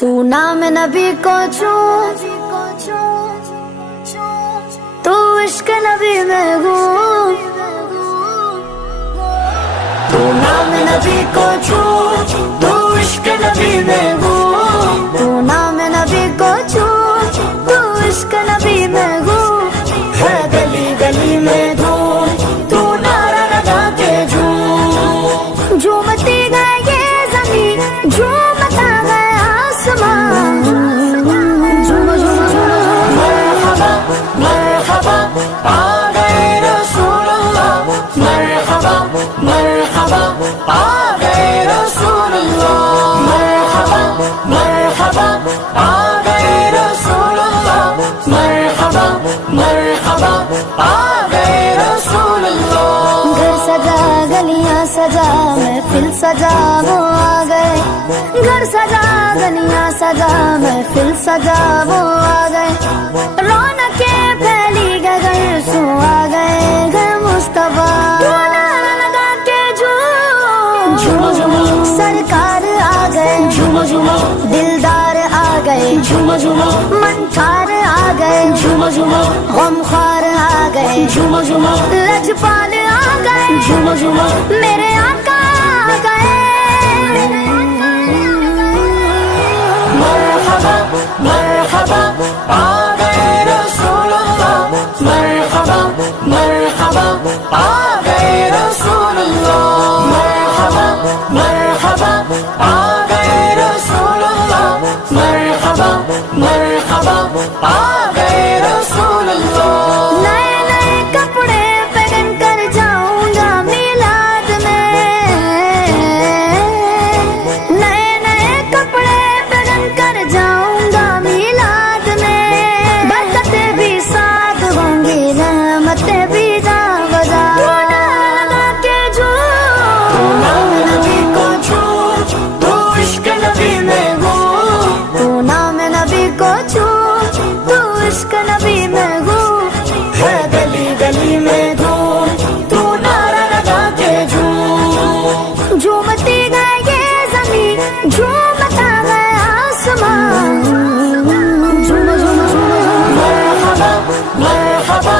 تو نام نبی کو چون تو عشق نبی میں گوں، تو نام نبی کو چون تو عشق نبی میں گوں، تو نام نبی کو چون تو عشق نبی میں گوں، ہے گلی گلی میں دھوم تو نعرہ لگا کے جھوم، جھومتی گئے یہ زمین جھومتا گیا آسمان، جھوم جھوم جھوم مرحبا مرحبا آ گئے رسول اللہ، مرحبا مرحبا آ گئے رسول اللہ، مرحبا مرحبا آ گئے رسول اللہ، مرحبا مرحبا آ گئے رسول اللہ۔ گھر سجا گلیاں سجا محفل سجا وہ آ گئے، گھر سجا گلیاں سجا محفل سجا وہ آ گئے، رونقیں پھیلی گئے گھر سو آ گئے گھر مصطفیٰ، لگا کے جھوم جھوم سرکار آ گئے، جھوم جھوم دلدار آ گئے، جھوم جھوم منٹھار آ گئے، جھوم جھوم غمخوار آ گئے، جھوم جھوم لجپال آ گئے، جھوم جھوم میرے آقا آ گئے، مرحبا مرحبا آ گئے رسول اللہ، مرحبا مرحبا آ گئے رسول اللہ، مرحبا مرحبا آ گئے رسول اللہ، مرحبا مرحبا آ گئے رسول اللہ۔ نئے نئے کپڑے پہن کر جاؤں گا میلاد میں، نئے نئے کپڑے پہن کر جاؤں گا میلاد میں، برکتیں بھی ساتھ ہوں گی رحمتیں بھی جا بجا، لگا کے جھوم نبی کو چھوم تو عشق نبی میں گوں، تو نام نبی کو چھوم تو عشق نبی میں گوں، ہے گلی گلی میں دھوم تو نعرہ لگا کے جھوم، جھومتی گئے یہ زمین جھومتا گیا آسمان، جھوم جھوم جھوم مرحبا مرحبا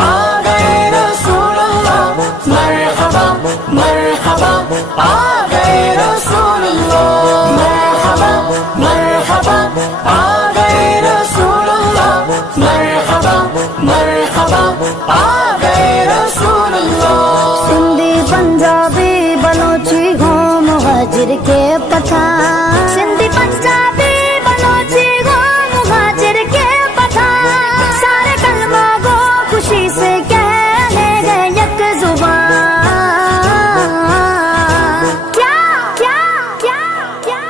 آ گئے رسول اللہ، مرحبا مرحبا آ گئے رسول اللہ، مرحبا مرحبا آ گئے رسول اللہ، مرحبا مرحبا آ گئے رسول اللہ۔ سندھی پنجابی بلوچی ہوں مہاجر کے پٹھان، سندھی پنجابی بلوچی ہوں مہاجر کے پٹھان، سارے کلمہ گو خوشی سے کہنے گئے یک زبان، کیا کیا کیا کیا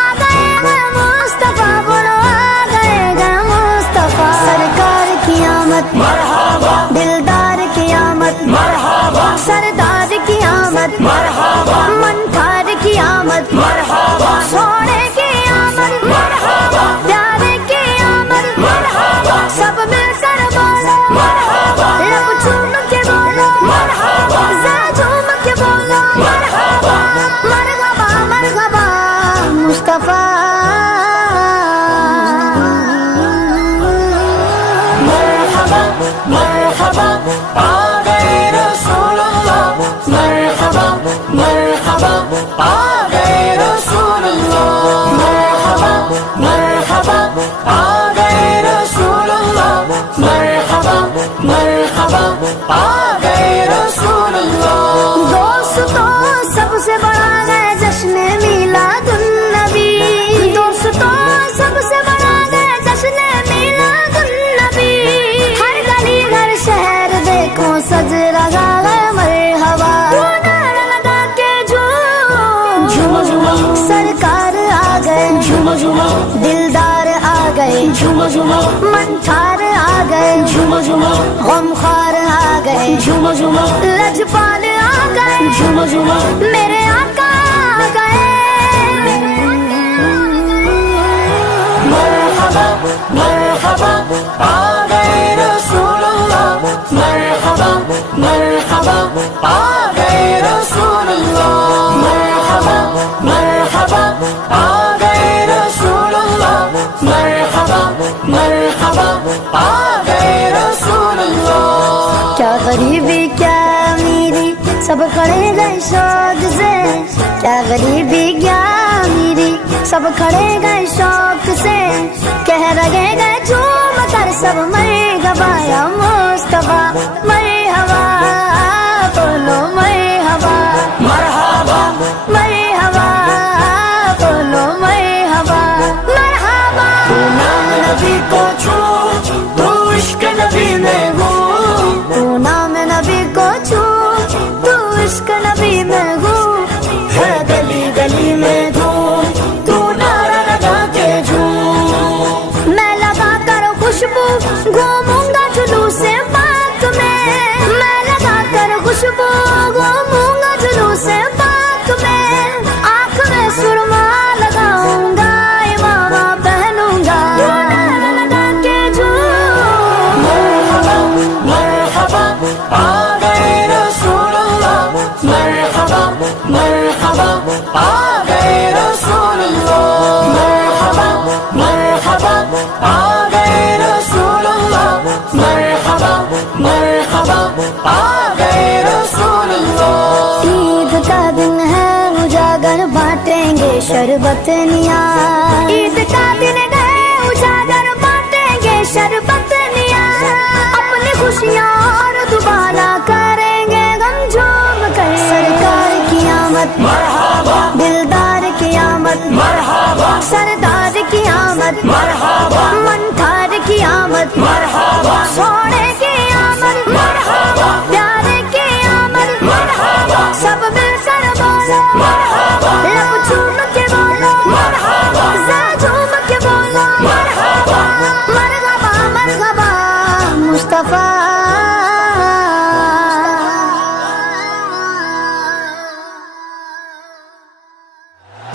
آ گئے گا مصطفیٰ، بولو آ گئے گا مصطفیٰ، سرکار کی آمد مرحبا، دلدار کی آمد مرحبا، سردار کی آمد مرحبا، منٹھار کی آمد مرحبا، سونے کی آمد مرحبا، پیارے کی آمد مرحبا، سب مل کر بولو مرحبا، لب چوم کے بولو مرحبا، ذرا جھوم کے بولو مرحبا، مرحبا مرحبا مصطفیٰ، مرحبا مرحبا آ گئے رسول اللہ، مرحبا مرحبا آ گئے رسول اللہ، مرحبا مرحبا آ گئے رسول اللہ، مرحبا مرحبا آ گئے رسول اللہ۔ دوستو سب سے بڑا ہے جشن میلاد النبی، دوستو سب سے بڑا ہے جشن میلاد النبی، ہر گلی ہر شہر دیکھو سج رہا ہے مرحبا، نعرہ لگا کے جھوم جھوم سرکار آ گئے، جھوم جھوم دلدار آ گئے، جھوم جھوم منٹھار آ گئے، جھوم جھوم غمخوار آ گئے، جھوم جھوم لجپال آ گئے، جھوم جھوم میرے آقا آ گئے، مرحبا مرحبا آ گئے رسول اللہ، مرحبا مرحبا آ گئے رسول اللہ، مرحبا مرحبا آ گئے رسول سب کھڑے گئے شوق سے کیا غریبی کیا میری سب کھڑے گئے شوق سے کہہ رہے گئے جھوم کر سب مرحبا یا مصطفیٰ مرحبا بولو مرحبا مرحبا مرحبا بولو مرحبا مرحبا تو نام نبی کو چھو تو عشق نبی میں ہو تو نام نبی کو چھو تو عشق نبی میں ہو ہے گلی گلی میں دھوم تو نعرہ لگا کے جھوم میں لگا کر خوشبو گھوموں گا جلوس پاک میں لگا کر خوشبو گھوموں گا جلوس پاک میں آنکھ میں سرما لگاؤں گا امامہ پہنوں گا نعرہ لگا کے جھوم مرحبا مرحبا آ گئے رسول اللہ مرحبا مرحبا آ گئے رسول اللہ مرحبا مرحبا آ گئے رسول اللہ مرحبا مرحبا آ گئے رسول اللہ عید کا دن ہے اجاگر بانٹیں گے شربت نیا عید کا دن ہے اجاگر بانٹیں گے شربت نیا اپنی خوشیاں اور دوبارہ کریں گے غم جھوم کر سرکار کی آمد مرحبا دلدار کی آمد مرحبا سردار کی آمد مرحبا منتھار کی آمد مرحبا سونے کی آمد مرحبا پیارے کی آمد مرحبا سب مل کر بولو مرحبا لب چوم کے بولو مرحبا ذرا جھوم کے بولو مرحبا مرحبا مرحبا مصطفیٰ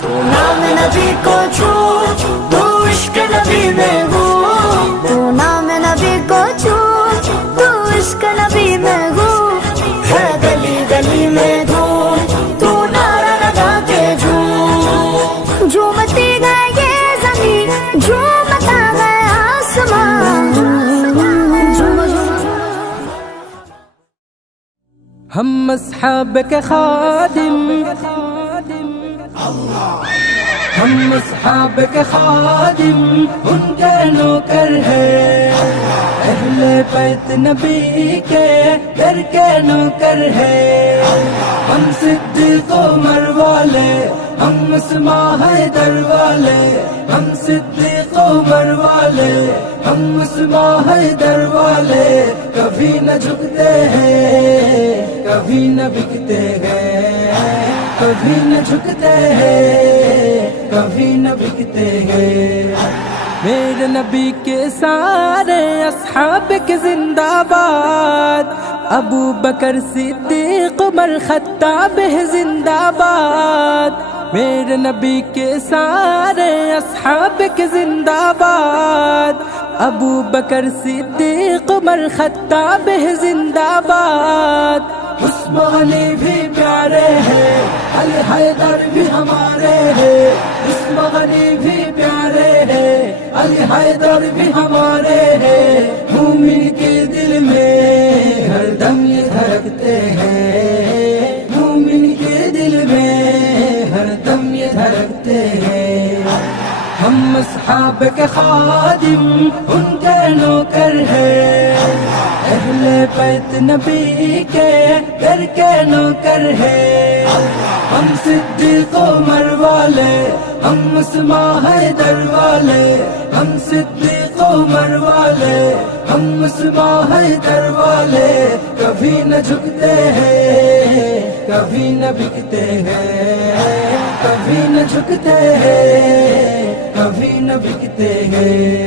تو نام نبی کو چھو تو عشق نبی میں ہو تو نام نبی کو چھو تو عشق نبی میں ہو ہے گلی گلی میں دھوم تو نعرہ لگا کے جھوم جھومتی گئے یہ زمین جھومتا گیا آسمان ہم اصحاب کے خادم ہم اصحاب کے خادم ان کے نوکر ہے اہل بیت نبی کے گھر کے نوکر ہے ہم صدیق عمر والے ہم اسماء حیدر والے ہم صدیق عمر والے ہم اسماء حیدر والے کبھی نہ جھکتے ہیں کبھی نہ بکتے ہیں کبھی نہ جھکتے ہیں کبھی نہ بکتے ہیں میرے نبی کے سارے اصحاب کے زندہ باد ابو بکر صدیق عمر خطاب ہے زندہ باد میرے نبی کے سارے اصحاب کے زندہ باد ابو بکر صدیق عمر خطاب ہے زندہ باد عثمانی بھی پیارے ہیں علی حیدر بھی ہمارے ہیں عثمانی بھی پیارے ہیں علی حیدر بھی ہمارے ہیں مومن کے دل میں ہر دم یہ دھڑکتے ہیں مومن کے دل میں ہر دم یہ دھڑکتے ہیں ہم اصحاب کے خادم ان کے نوکر ہے اہل بیت نبی کے گھر کے نوکر ہے ہم صدیق عمر والے ہم اسماء حیدر والے ہم صدیق عمر والے ہم اسماء حیدر والے کبھی نہ جھکتے ہیں کبھی نہ بکتے ہیں کبھی نہ جھکتے ہیں کبھی نہ بکتے ہیں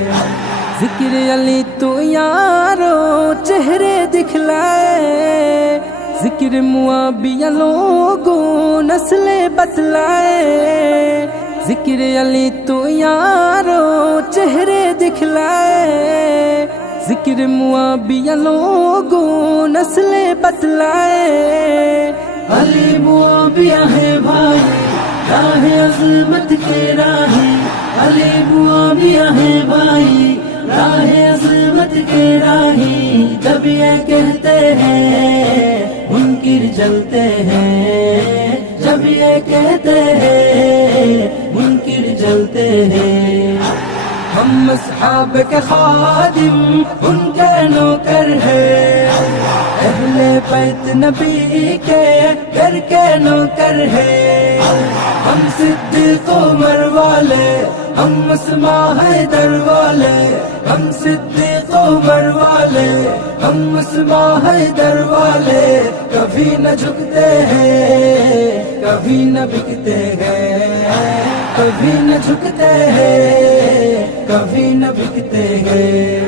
ذکر علی تو یارو چہرے دکھلائے ذکر معاویہ لوگوں نسل بتلائے ذکر علی تو یارو چہرے دکھلائے ذکر معاویہ لوگوں نسل بتلائے علی معاویہ ہے بھائی راہ عظمت کے راہی علی معاویہ ہے بھائی راہ عظمت کے راہی جب یہ کہتے ہیں منکر جلتے ہیں جب یہ کہتے ہیں منکر جلتے ہیں ہم اصحاب کے خادم ان کے نوکر ہیں اہل بیت نبی کے گھر کے نوکر ہیں ہم صدیق عمر والے ہم اسماء حیدر والے ہم صدیق عمر والے ہم اسماء حیدر والے کبھی نہ جھکتے ہیں کبھی نہ بکتے ہیں کبھی نہ جھکتے ہیں کبھی نہ بکتے ہیں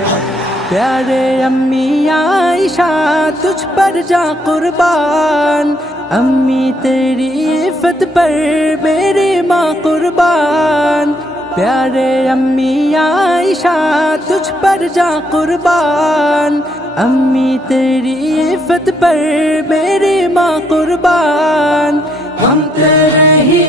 پیارے امی عائشہ تجھ پر جا قربان امی تیری عفت پر میری ماں قربان پیارے امی عائشہ تجھ پر جا قربان امی تیری عفت پر میری ماں قربان ہم تیرے ہی